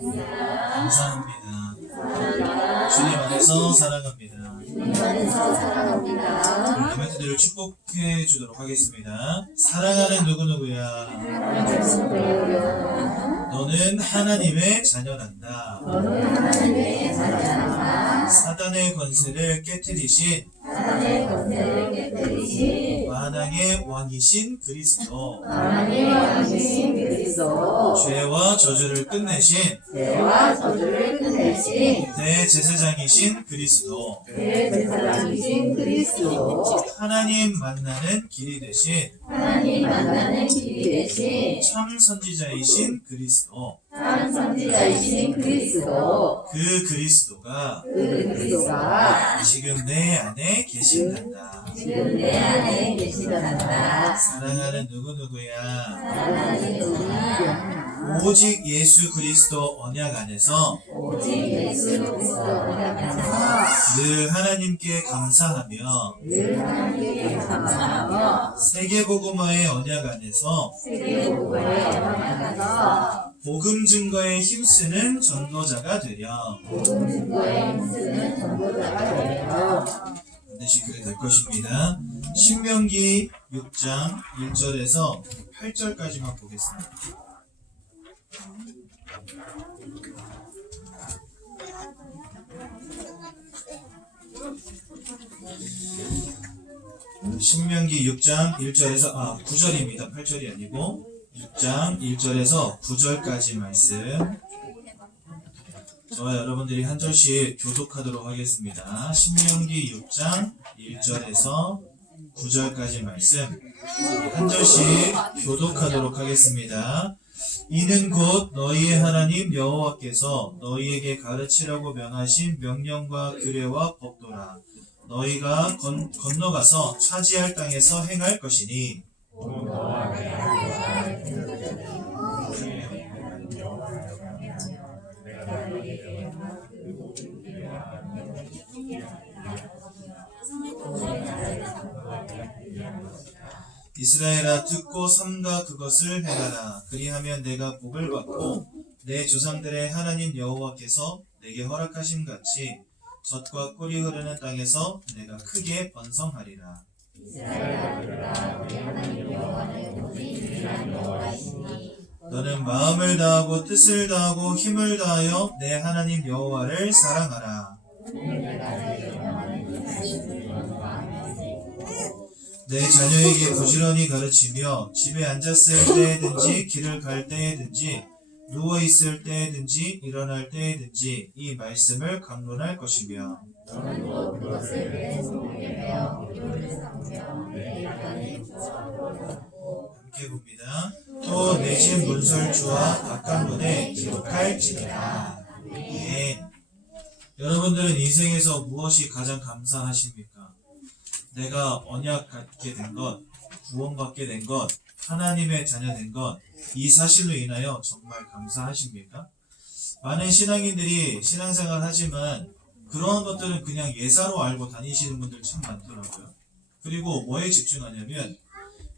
감사합니다. 주님 안에서 사랑합니다. 멘트들을 축복해 주도록 하겠습니다. 사랑하는 누구누구야, 너는 하나님의 자녀란다. 사단의 권세를 깨뜨리신 만왕의 왕이신 그리스도, 죄와 저주를 끝내신 대제사장이신 그리스도, 하나님 만나는 길이 되신 참 선지자이신 그리스도, 그 그리스도가 지금 내 안에 계신단다. 사랑하는 누구누구야, 오직 예수 그리스도 언약 안에서 늘 하나님께 감사하며 세계복음화의 언약 안에서 복음 증거에 힘쓰는 전도자가 되려 반드시 그래 될 것입니다. 신명기 6장 1절에서 8절까지만 보겠습니다. 신명기 6장 1절에서 9절입니다. 8절이 아니고 6장 1절에서 9절까지 말씀, 저와 여러분들이 한 절씩 교독하도록 하겠습니다. 신명기 6장 1절에서 9절까지 말씀 한 절씩 교독하도록 하겠습니다. 이는 곧 너희의 하나님 여호와께서 너희에게 가르치라고 명하신 명령과 규례와 법도라. 너희가 건너가서 차지할 땅에서 행할 것이니, 이스라엘아 듣고 삼가 그것을 행하라. 그리하면 내가 복을 받고 내 조상들의 하나님 여호와께서 내게 허락하신 같이 젖과 꿀이 흐르는 땅에서 내가 크게 번성하리라. 너는 마음을 다하고 뜻을 다하고 힘을 다하여 내 하나님 여호와를 사랑하라. 내 자녀에게 부지런히 가르치며 집에 앉았을 때에든지 길을 갈 때에든지 누워있을 때에든지 일어날 때에든지 이 말씀을 강론할 것이며, 함께 봅니다. 또 내 집 문설주와 바깥문에 기록할지니라. 예. 여러분들은 인생에서 무엇이 가장 감사하십니까? 내가 언약 갖게 된 것, 구원받게 된 것, 하나님의 자녀 된 것, 이 사실로 인하여 정말 감사하십니까? 많은 신앙인들이 신앙생활 하지만 그러한 것들은 그냥 예사로 알고 다니시는 분들 참 많더라고요. 그리고 뭐에 집중하냐면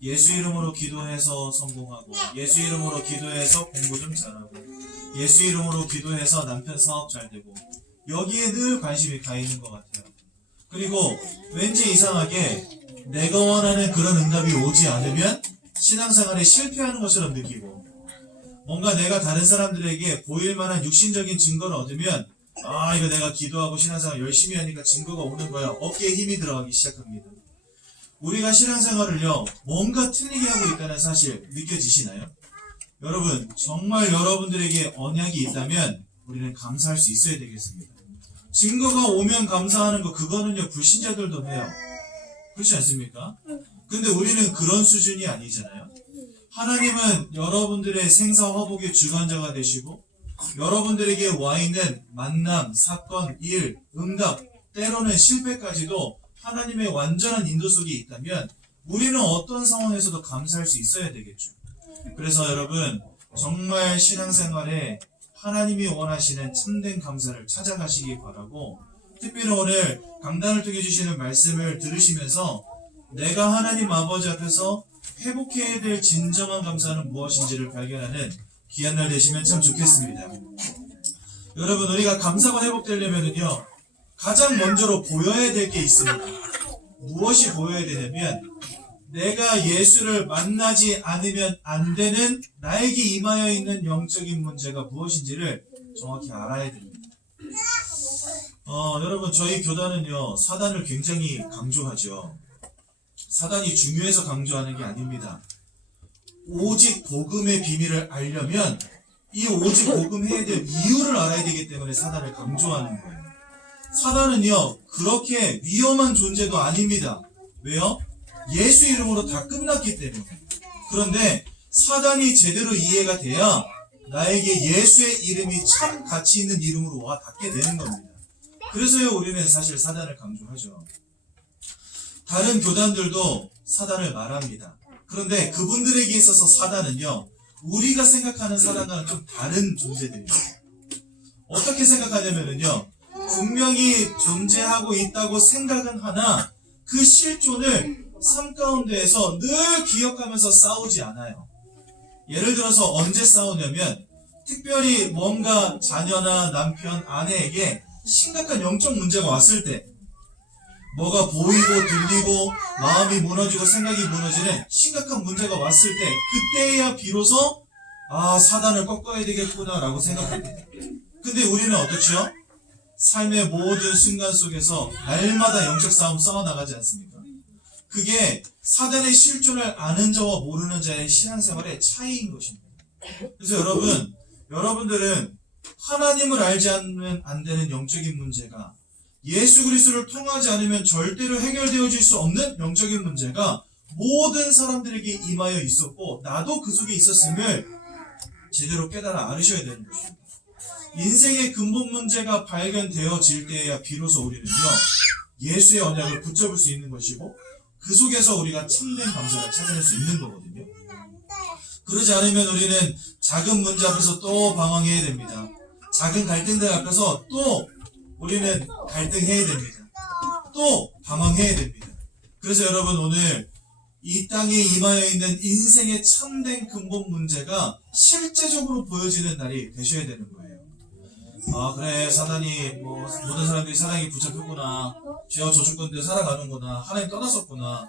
예수 이름으로 기도해서 성공하고, 예수 이름으로 기도해서 공부 좀 잘하고, 예수 이름으로 기도해서 남편 사업 잘 되고, 여기에 늘 관심이 가 있는 것 같아요. 그리고 왠지 이상하게 내가 원하는 그런 응답이 오지 않으면 신앙생활에 실패하는 것처럼 느끼고, 뭔가 내가 다른 사람들에게 보일 만한 육신적인 증거를 얻으면 이거 내가 기도하고 신앙생활 열심히 하니까 증거가 오는 거야. 어깨에 힘이 들어가기 시작합니다. 우리가 신앙생활을요, 뭔가 틀리게 하고 있다는 사실 느껴지시나요? 여러분, 정말 여러분들에게 언약이 있다면 우리는 감사할 수 있어야 되겠습니다. 증거가 오면 감사하는 거, 그거는요 불신자들도 해요. 그렇지 않습니까? 근데 우리는 그런 수준이 아니잖아요. 하나님은 여러분들의 생사화복의 주관자가 되시고, 여러분들에게 와 있는 만남, 사건, 일, 응답, 때로는 실패까지도 하나님의 완전한 인도 속에 있다면 우리는 어떤 상황에서도 감사할 수 있어야 되겠죠. 그래서 여러분, 정말 신앙생활에 하나님이 원하시는 참된 감사를 찾아가시기 바라고, 특별히 오늘 강단을 통해 주시는 말씀을 들으시면서 내가 하나님 아버지 앞에서 회복해야 될 진정한 감사는 무엇인지를 발견하는 귀한 날 되시면 참 좋겠습니다. 여러분, 우리가 감사가 회복되려면요, 가장 먼저로 보여야 될 게 있습니다. 무엇이 보여야 되냐면, 내가 예수를 만나지 않으면 안 되는 나에게 임하여 있는 영적인 문제가 무엇인지를 정확히 알아야 됩니다. 여러분, 저희 교단은요, 사단을 굉장히 강조하죠. 사단이 중요해서 강조하는 게 아닙니다. 오직 복음의 비밀을 알려면 이 오직 복음 해야 될 이유를 알아야 되기 때문에 사단을 강조하는 거예요. 사단은요, 그렇게 위험한 존재도 아닙니다. 왜요? 예수 이름으로 다 끝났기 때문에. 그런데 사단이 제대로 이해가 돼야 나에게 예수의 이름이 참 가치 있는 이름으로 와 닿게 되는 겁니다. 그래서요, 우리는 사실 사단을 강조하죠. 다른 교단들도 사단을 말합니다. 그런데 그분들에게 있어서 사단은요, 우리가 생각하는 사단과는 좀 다른 존재들이에요. 어떻게 생각하냐면요, 분명히 존재하고 있다고 생각은 하나 그 실존을 삶 가운데에서 늘 기억하면서 싸우지 않아요. 예를 들어서 언제 싸우냐면, 특별히 뭔가 자녀나 남편, 아내에게 심각한 영적 문제가 왔을 때, 뭐가 보이고 들리고 마음이 무너지고 생각이 무너지는 심각한 문제가 왔을 때, 그때야 비로소 사단을 꺾어야 되겠구나 라고 생각합니다. 근데 우리는 어떻죠? 삶의 모든 순간 속에서 날마다 영적 싸움 싸워나가지 않습니까? 그게 사단의 실존을 아는 자와 모르는 자의 신앙생활의 차이인 것입니다. 그래서 여러분들은 하나님을 알지 않으면 안 되는 영적인 문제가, 예수 그리스도를 통하지 않으면 절대로 해결되어질 수 없는 영적인 문제가 모든 사람들에게 임하여 있었고, 나도 그 속에 있었음을 제대로 깨달아 알으셔야 되는 것입니다. 인생의 근본 문제가 발견되어질 때에야 비로소 우리는요, 예수의 언약을 붙잡을 수 있는 것이고, 그 속에서 우리가 참된 감사를 찾아낼 수 있는 거거든요. 그러지 않으면 우리는 작은 문제 앞에서 또 방황해야 됩니다. 작은 갈등들 앞에서 또 우리는 갈등해야 됩니다. 또 방황해야 됩니다. 그래서 여러분, 오늘 이 땅에 임하여 있는 인생의 참된 근본 문제가 실제적으로 보여지는 날이 되셔야 되는 거예요. 그래, 사단이 모든 사람들이 사단이 붙잡혔구나, 죄와 저주 가운데 살아가는구나, 하나님 떠났었구나,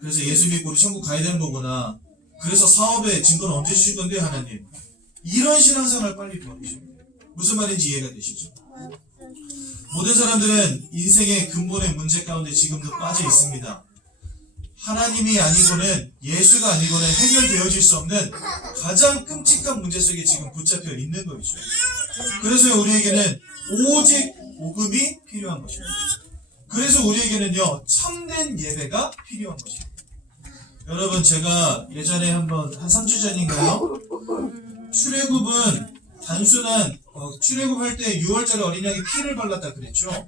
그래서 예수 믿고 우리 천국 가야 되는 거구나, 그래서 사업에 증거는 언제 주실 건데 하나님, 이런 신앙생활 빨리 버리셔야 돼요. 무슨 말인지 이해가 되시죠? 모든 사람들은 인생의 근본의 문제 가운데 지금도 빠져 있습니다. 하나님이 아니고는, 예수가 아니고는 해결되어질 수 없는 가장 끔찍한 문제 속에 지금 붙잡혀 있는 것이죠. 그래서 우리에게는 오직 복음이 필요한 것입니다. 그래서 우리에게는요, 참된 예배가 필요한 것입니다. 여러분, 제가 예전에 한 3주 전인가요? 출애굽은 단순한 출애굽할 때 6월절에 어린 양이 피를 발랐다 그랬죠.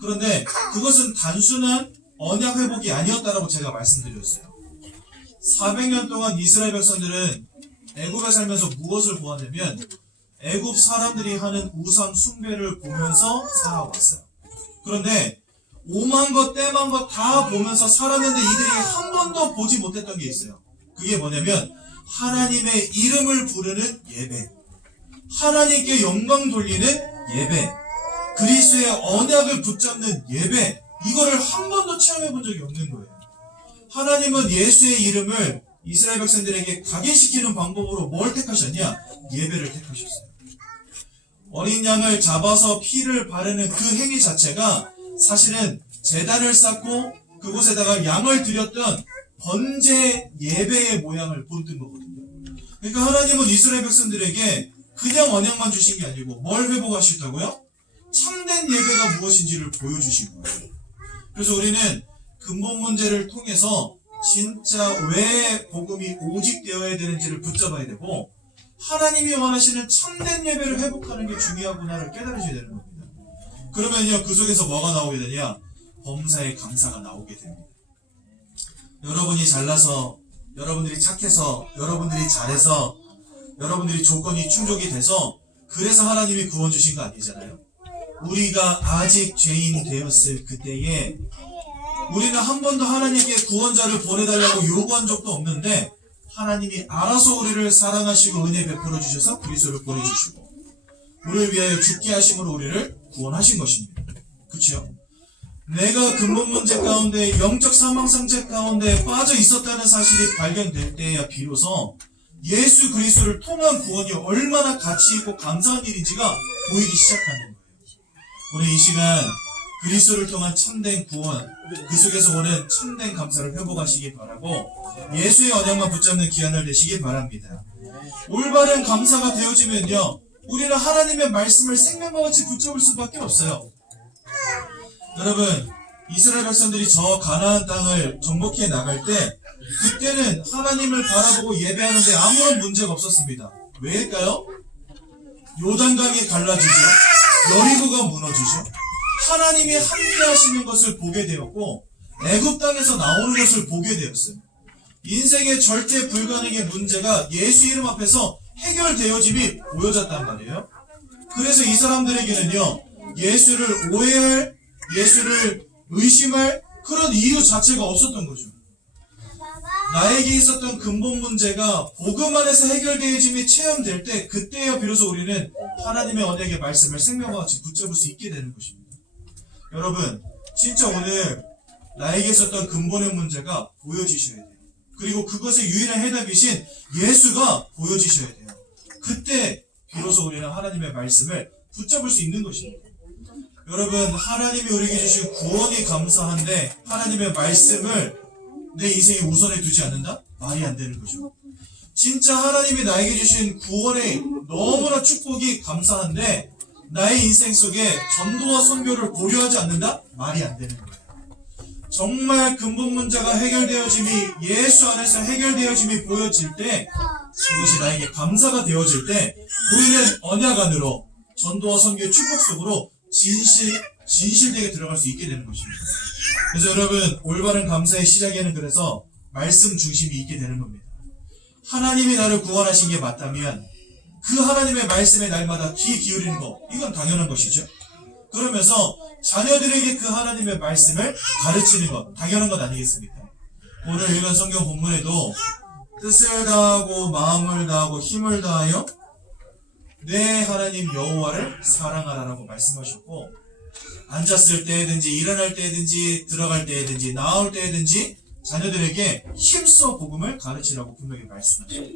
그런데 그것은 단순한 언약 회복이 아니었다라고 제가 말씀드렸어요. 400년 동안 이스라엘 백성들은 애굽에 살면서 무엇을 보았냐면, 애굽 사람들이 하는 우상 숭배를 보면서 살아왔어요. 그런데 오만 것 떼만 것 다 보면서 살았는데 이들이 한 번도 보지 못했던 게 있어요. 그게 뭐냐면, 하나님의 이름을 부르는 예배, 하나님께 영광 돌리는 예배, 그리스도의 언약을 붙잡는 예배, 이거를 한 번도 체험해 본 적이 없는 거예요. 하나님은 예수의 이름을 이스라엘 백성들에게 각인시키는 방법으로 뭘 택하셨냐? 예배를 택하셨어요. 어린 양을 잡아서 피를 바르는 그 행위 자체가 사실은 제단을 쌓고 그곳에다가 양을 드렸던 번제 예배의 모양을 본뜬 거거든요. 그러니까 하나님은 이스라엘 백성들에게 그냥 언약만 주신 게 아니고 뭘 회복하셨다고요? 참된 예배가 무엇인지를 보여주신 거예요. 그래서 우리는 근본 문제를 통해서 진짜 왜 복음이 오직 되어야 되는지를 붙잡아야 되고, 하나님이 원하시는 참된 예배를 회복하는 게 중요하구나를 깨달으셔야 되는 겁니다. 그러면요, 그 속에서 뭐가 나오게 되냐? 범사의 감사가 나오게 됩니다. 여러분이 잘나서, 여러분들이 착해서, 여러분들이 잘해서, 여러분들이 조건이 충족이 돼서 그래서 하나님이 구원 주신 거 아니잖아요. 우리가 아직 죄인 되었을 그때에 우리는 한 번도 하나님께 구원자를 보내달라고 요구한 적도 없는데, 하나님이 알아서 우리를 사랑하시고 은혜 베풀어 주셔서 그리스도를 보내주시고, 우리를 위하여 죽게 하심으로 우리를 구원하신 것입니다. 그렇죠? 내가 근본 문제 가운데 영적 사망 상태 가운데 빠져 있었다는 사실이 발견될 때야 비로소 예수 그리스도를 통한 구원이 얼마나 가치 있고 감사한 일인지가 보이기 시작하는 거예요. 우리 이 시간 그리스도를 통한 참된 구원, 그 속에서 오는 참된 감사를 회복하시기 바라고 예수의 언약만 붙잡는 귀한 날 되시기 바랍니다. 올바른 감사가 되어지면요, 우리는 하나님의 말씀을 생명과 같이 붙잡을 수밖에 없어요. 여러분, 이스라엘 백성들이 저 가나안 땅을 정복해 나갈 때 그때는 하나님을 바라보고 예배하는데 아무런 문제가 없었습니다. 왜일까요? 요단강이 갈라지죠. 여리고가 무너지죠. 하나님이 함께 하시는 것을 보게 되었고 애굽 땅에서 나오는 것을 보게 되었어요. 인생의 절대 불가능의 문제가 예수 이름 앞에서 해결되어짐이 보여졌단 말이에요. 그래서 이 사람들에게는요, 예수를 오해할, 예수를 의심할 그런 이유 자체가 없었던 거죠. 나에게 있었던 근본 문제가 복음 안에서 해결되어짐이 체험될 때 그때야 비로소 우리는 하나님의 언약의 말씀을 생명과 같이 붙잡을 수 있게 되는 것입니다. 여러분, 진짜 오늘 나에게 있었던 근본의 문제가 보여지셔야 돼요. 그리고 그것의 유일한 해답이신 예수가 보여지셔야 돼요. 그때 비로소 우리는 하나님의 말씀을 붙잡을 수 있는 것입니다. 여러분, 하나님이 우리에게 주신 구원이 감사한데 하나님의 말씀을 내 인생에 우선에 두지 않는다? 말이 안 되는 거죠. 진짜 하나님이 나에게 주신 구원의 너무나 축복이 감사한데 나의 인생 속에 전도와 선교를 고려하지 않는다? 말이 안 되는 거예요. 정말 근본 문제가 해결되어짐이, 예수 안에서 해결되어짐이 보여질 때, 그것이 나에게 감사가 되어질 때 우리는 언약 안으로 전도와 선교의 축복 속으로 진실되게 들어갈 수 있게 되는 것입니다. 그래서 여러분, 올바른 감사의 시작에는 그래서 말씀 중심이 있게 되는 겁니다. 하나님이 나를 구원하신 게 맞다면 그 하나님의 말씀에 날마다 귀 기울이는 거, 이건 당연한 것이죠. 그러면서 자녀들에게 그 하나님의 말씀을 가르치는 것, 당연한 것 아니겠습니까? 오늘 읽은 성경 본문에도 뜻을 다하고 마음을 다하고 힘을 다하여 내 하나님 여호와를 사랑하라라고 말씀하셨고, 앉았을 때든지 일어날 때든지 들어갈 때든지 나올 때든지 자녀들에게 힘써 복음을 가르치라고 분명히 말씀하셨어요.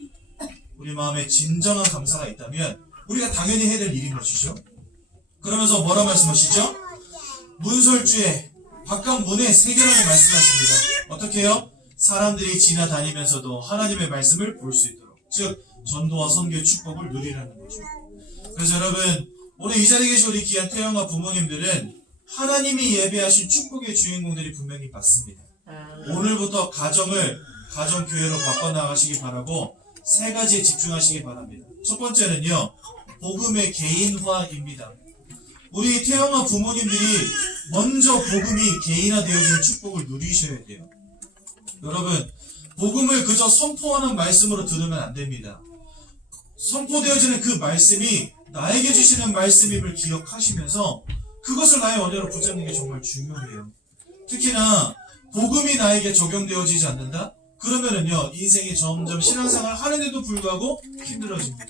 우리 마음에 진정한 감사가 있다면 우리가 당연히 해야 될 일인 것이죠. 그러면서 뭐라 말씀하시죠? 문설주에 바깥 문에 새겨라고 말씀하십니다. 어떻게 해요? 사람들이 지나다니면서도 하나님의 말씀을 볼 수 있도록, 즉 전도와 선교의 축복을 누리라는 거죠. 그래서 여러분, 오늘 이 자리에 계신 우리 귀한 태영아 부모님들은 하나님이 예배하신 축복의 주인공들이 분명히 맞습니다. 오늘부터 가정교회로 바꿔나가시기 바라고 세 가지에 집중하시기 바랍니다. 첫 번째는요, 복음의 개인화입니다. 우리 태영아 부모님들이 먼저 복음이 개인화되어지는 축복을 누리셔야 돼요. 여러분, 복음을 그저 선포하는 말씀으로 들으면 안 됩니다. 선포되어지는 그 말씀이 나에게 주시는 말씀임을 기억하시면서 그것을 나의 언어로 붙잡는 게 정말 중요해요. 특히나 복음이 나에게 적용되어지지 않는다? 그러면은요, 인생이 점점 신앙생활을 하는데도 불구하고 힘들어집니다.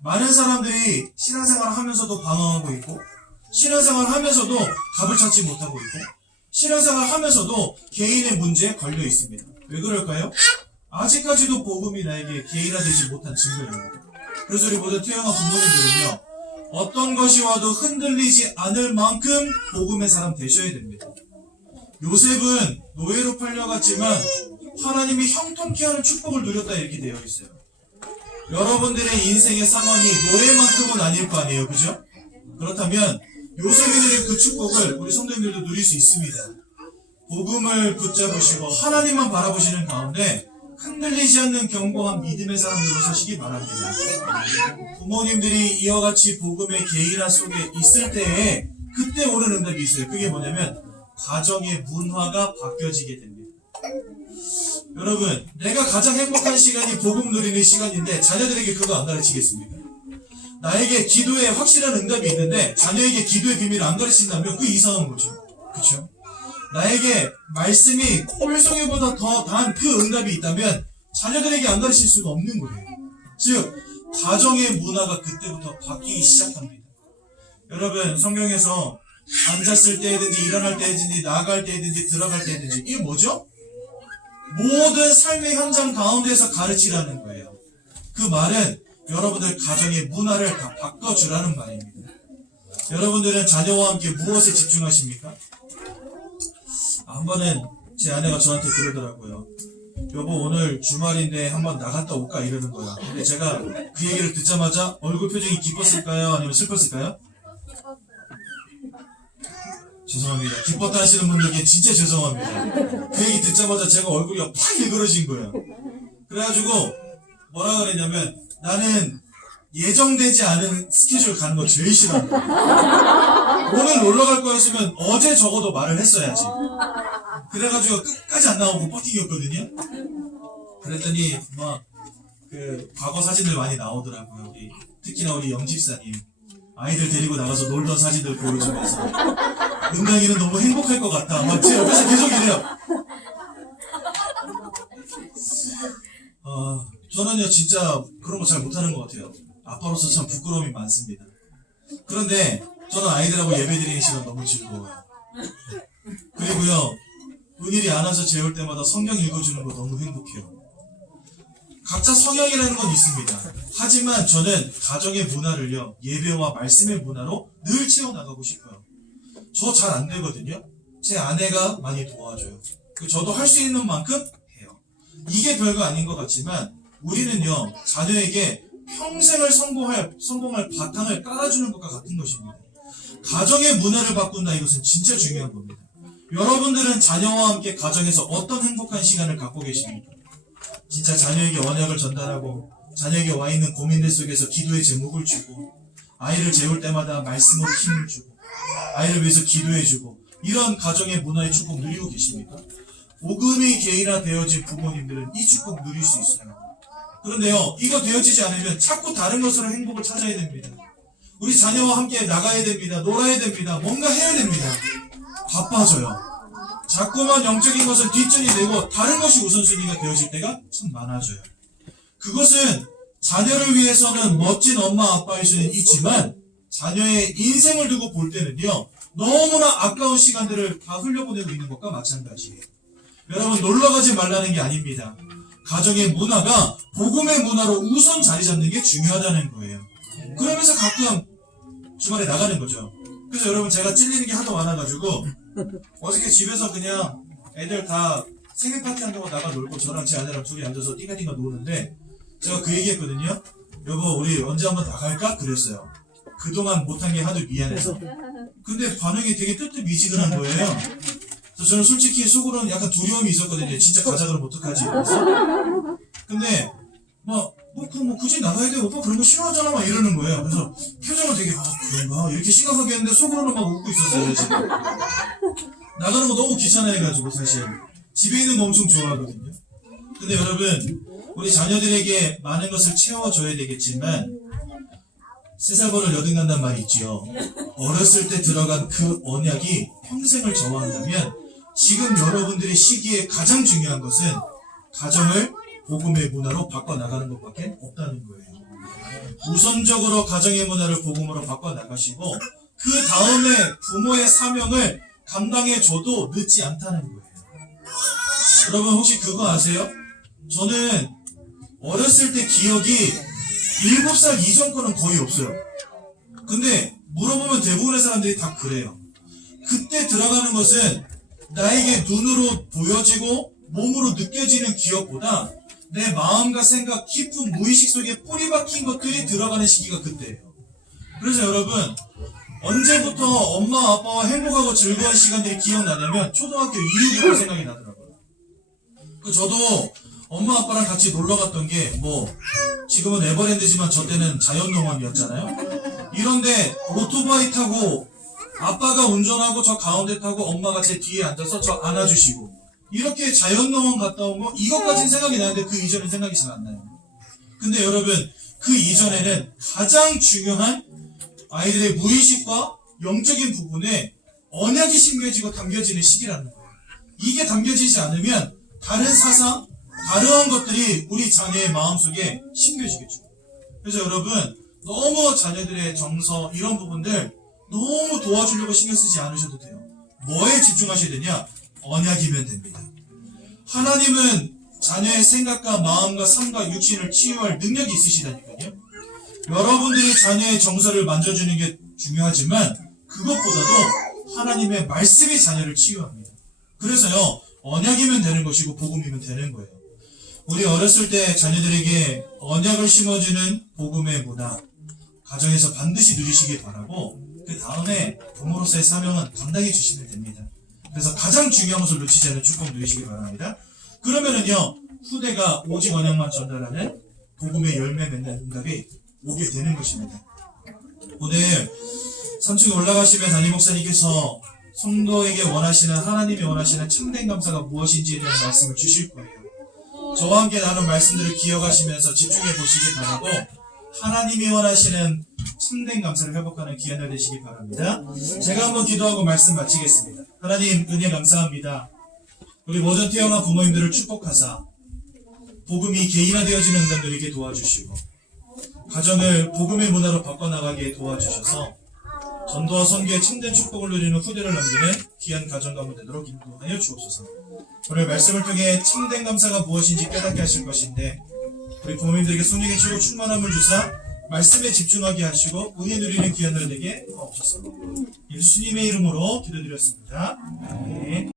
많은 사람들이 신앙생활을 하면서도 방황하고 있고, 신앙생활을 하면서도 답을 찾지 못하고 있고, 신앙생활을 하면서도 개인의 문제에 걸려 있습니다. 왜 그럴까요? 아직까지도 복음이 나에게 개인화되지 못한 증거입니다. 그래서 우리 모든 태영아 부모님들은요, 어떤 것이 와도 흔들리지 않을 만큼 복음의 사람 되셔야 됩니다. 요셉은 노예로 팔려갔지만 하나님이 형통케 하는 축복을 누렸다 이렇게 되어 있어요. 여러분들의 인생의 상황이 노예만큼은 아닐 거 아니에요, 그죠? 그렇다면 요셉이 누린 그 축복을 우리 성도님들도 누릴 수 있습니다. 복음을 붙잡으시고 하나님만 바라보시는 가운데 흔들리지 않는 견고한 믿음의 사람들로 사시기 바랍니다. 부모님들이 이와 같이 복음의 개인화 속에 있을 때에 그때 오는 응답이 있어요. 그게 뭐냐면 가정의 문화가 바뀌어지게 됩니다. 여러분, 내가 가장 행복한 시간이 복음 누리는 시간인데 자녀들에게 그거 안 가르치겠습니까? 나에게 기도에 확실한 응답이 있는데 자녀에게 기도의 비밀을 안 가르친다면 그 이상한 거죠. 그렇죠? 나에게 말씀이 꼴송이보다 더 단 그 응답이 있다면 자녀들에게 안 가르칠 수가 없는 거예요. 즉, 가정의 문화가 그때부터 바뀌기 시작합니다. 여러분 성경에서 앉았을 때든지 일어날 때든지 나갈 때든지 들어갈 때든지 이게 뭐죠? 모든 삶의 현장 가운데서 가르치라는 거예요. 그 말은 여러분들 가정의 문화를 다 바꿔주라는 말입니다. 여러분들은 자녀와 함께 무엇에 집중하십니까? 한 번은 제 아내가 저한테 그러더라고요. 여보 오늘 주말인데 한번 나갔다 올까 이러는 거야. 근데 제가 그 얘기를 듣자마자 얼굴 표정이 기뻤을까요? 아니면 슬펐을까요? 죄송합니다. 기뻤다 하시는 분들께 진짜 죄송합니다. 그 얘기 듣자마자 제가 얼굴이 팍 일그러진 거예요. 그래가지고 뭐라 그랬냐면 나는 예정되지 않은 스케줄 가는 거 제일 싫어한다. 오늘 놀러 갈 거였으면 어제 적어도 말을 했어야지. 그래가지고 끝까지 안 나오고 버티겼거든요. 그랬더니 그 과거 사진들 많이 나오더라고요. 특히나 우리 영집사님 아이들 데리고 나가서 놀던 사진들 보여주면서 은강이는 너무 행복할 것 같다. 막 제 옆에서 계속 이래요. 저는요 진짜 그런 거 잘 못하는 것 같아요. 아빠로서 참 부끄러움이 많습니다. 그런데 저는 아이들하고 예배드리는 시간 너무 즐거워요. 그리고요 은일이 안아서 재울 때마다 성경 읽어주는 거 너무 행복해요. 각자 성향이라는 건 있습니다. 하지만 저는 가정의 문화를요 예배와 말씀의 문화로 늘 채워나가고 싶어요. 저 잘 안 되거든요. 제 아내가 많이 도와줘요. 저도 할 수 있는 만큼 해요. 이게 별거 아닌 것 같지만 우리는요 자녀에게 평생을 성공할 바탕을 깔아주는 것과 같은 것입니다. 가정의 문화를 바꾼다 이것은 진짜 중요한 겁니다. 여러분들은 자녀와 함께 가정에서 어떤 행복한 시간을 갖고 계십니까? 진짜 자녀에게 언약을 전달하고 자녀에게 와 있는 고민들 속에서 기도의 제목을 주고 아이를 재울 때마다 말씀으로 힘을 주고 아이를 위해서 기도해주고 이런 가정의 문화의 축복 누리고 계십니까? 복음이 개인화되어진 부모님들은 이 축복 누릴 수 있어요. 그런데요 이거 되어지지 않으면 자꾸 다른 것으로 행복을 찾아야 됩니다. 우리 자녀와 함께 나가야 됩니다. 놀아야 됩니다. 뭔가 해야 됩니다. 바빠져요. 자꾸만 영적인 것은 뒷전이 되고 다른 것이 우선순위가 되어질 때가 참 많아져요. 그것은 자녀를 위해서는 멋진 엄마 아빠일 수는 있지만 자녀의 인생을 두고 볼 때는요 너무나 아까운 시간들을 다 흘려보내고 있는 것과 마찬가지예요. 여러분 놀러가지 말라는 게 아닙니다. 가정의 문화가 복음의 문화로 우선 자리 잡는 게 중요하다는 거예요. 그러면서 가끔 주말에 나가는 거죠. 그래서 여러분 제가 찔리는 게 하도 많아가지고 어저께 집에서 그냥 애들 다 생일 파티 한다고 나가 놀고 저랑 제 아내랑 둘이 앉아서 띵가띵가 노는데 제가 그 얘기했거든요. 여보 우리 언제 한번 나갈까? 그랬어요. 그동안 못한 게 하도 미안해서. 근데 반응이 되게 뜨뜻미지근한 거예요. 그래서 저는 솔직히 속으로는 약간 두려움이 있었거든요. 진짜 가자 그러면 어떡하지? 이러면서. 근데 굳이 나가야 돼? 오빠 그런 거 싫어하잖아? 막 이러는 거예요. 그래서 표정을 되게 그런가? 이렇게 심각하게 했는데 속으로는 막 웃고 있었어요. 지금. 나가는 거 너무 귀찮아해가지고 사실 집에 있는 거 엄청 좋아하거든요. 근데 여러분 우리 자녀들에게 많은 것을 채워줘야 되겠지만 3살 버릇 여든간단 말이 있지요. 어렸을 때 들어간 그 언약이 평생을 저어한다면 지금 여러분들의 시기에 가장 중요한 것은 가정을 복음의 문화로 바꿔나가는 것밖에 없다는 거예요. 우선적으로 가정의 문화를 복음으로 바꿔나가시고 그 다음에 부모의 사명을 감당해줘도 늦지 않다는 거예요. 여러분 혹시 그거 아세요? 저는 어렸을 때 기억이 7살 이전 거는 거의 없어요. 근데 물어보면 대부분의 사람들이 다 그래요. 그때 들어가는 것은 나에게 눈으로 보여지고 몸으로 느껴지는 기억보다 내 마음과 생각, 깊은 무의식 속에 뿌리 박힌 것들이 들어가는 시기가 그때예요. 그래서 여러분 언제부터 엄마 아빠와 행복하고 즐거운 시간들이 기억나냐면 초등학교 2학년 생각이 나더라고요. 저도 엄마 아빠랑 같이 놀러 갔던 게 지금은 에버랜드지만 저 때는 자연농원이었잖아요. 이런데 오토바이 타고 아빠가 운전하고 저 가운데 타고 엄마가 제 뒤에 앉아서 저 안아주시고 이렇게 자연농원 갔다 온 거 이것까지는 생각이 나는데 그 이전은 생각이 잘 안 나요. 근데 여러분 그 이전에는 가장 중요한 아이들의 무의식과 영적인 부분에 언약이 심겨지고 담겨지는 시기라는 거예요. 이게 담겨지지 않으면 다른 사상, 다른 것들이 우리 자녀의 마음속에 심겨지겠죠. 그래서 여러분 너무 자녀들의 정서 이런 부분들 너무 도와주려고 신경 쓰지 않으셔도 돼요. 뭐에 집중하셔야 되냐? 언약이면 됩니다. 하나님은 자녀의 생각과 마음과 삶과 육신을 치유할 능력이 있으시다니까요. 여러분들이 자녀의 정서를 만져주는 게 중요하지만 그것보다도 하나님의 말씀이 자녀를 치유합니다. 그래서요, 언약이면 되는 것이고 복음이면 되는 거예요. 우리 어렸을 때 자녀들에게 언약을 심어주는 복음의 문화, 가정에서 반드시 누리시길 바라고 그 다음에 부모로서의 사명은 감당해 주시면 됩니다. 그래서 가장 중요한 것을 놓치지 않는 축복 누리시길 바랍니다. 그러면은요, 후대가 오직 언약만 전달하는 복음의 열매 맺는 응답이 오게 되는 것입니다. 오늘 3층에 올라가시면 담임 목사님께서 성도에게 원하시는, 하나님이 원하시는 참된 감사가 무엇인지에 대한 말씀을 주실 거예요. 저와 함께 나눈 말씀들을 기억하시면서 집중해 보시기 바라고 하나님이 원하시는 참된 감사를 회복하는 귀한 날 되시기 바랍니다. 제가 한번 기도하고 말씀 마치겠습니다. 하나님 은혜 감사합니다. 우리 모든 태어난 부모님들을 축복하사 복음이 개인화되어지는 응답 누리게 도와주시고 가정을 복음의 문화로 바꿔나가게 도와주셔서 전도와 선교의 참된 축복을 누리는 후대를 남기는 귀한 가정 가문 되도록 인도하여 주옵소서. 오늘 말씀을 통해 참된 감사가 무엇인지 깨닫게 하실 것인데 우리 부모님들에게 손익의 최고 충만함을 주사 말씀에 집중하게 하시고 은혜 누리는 귀한 날 되게 하옵소서. 예수님의 이름으로 기도드렸습니다. 아멘.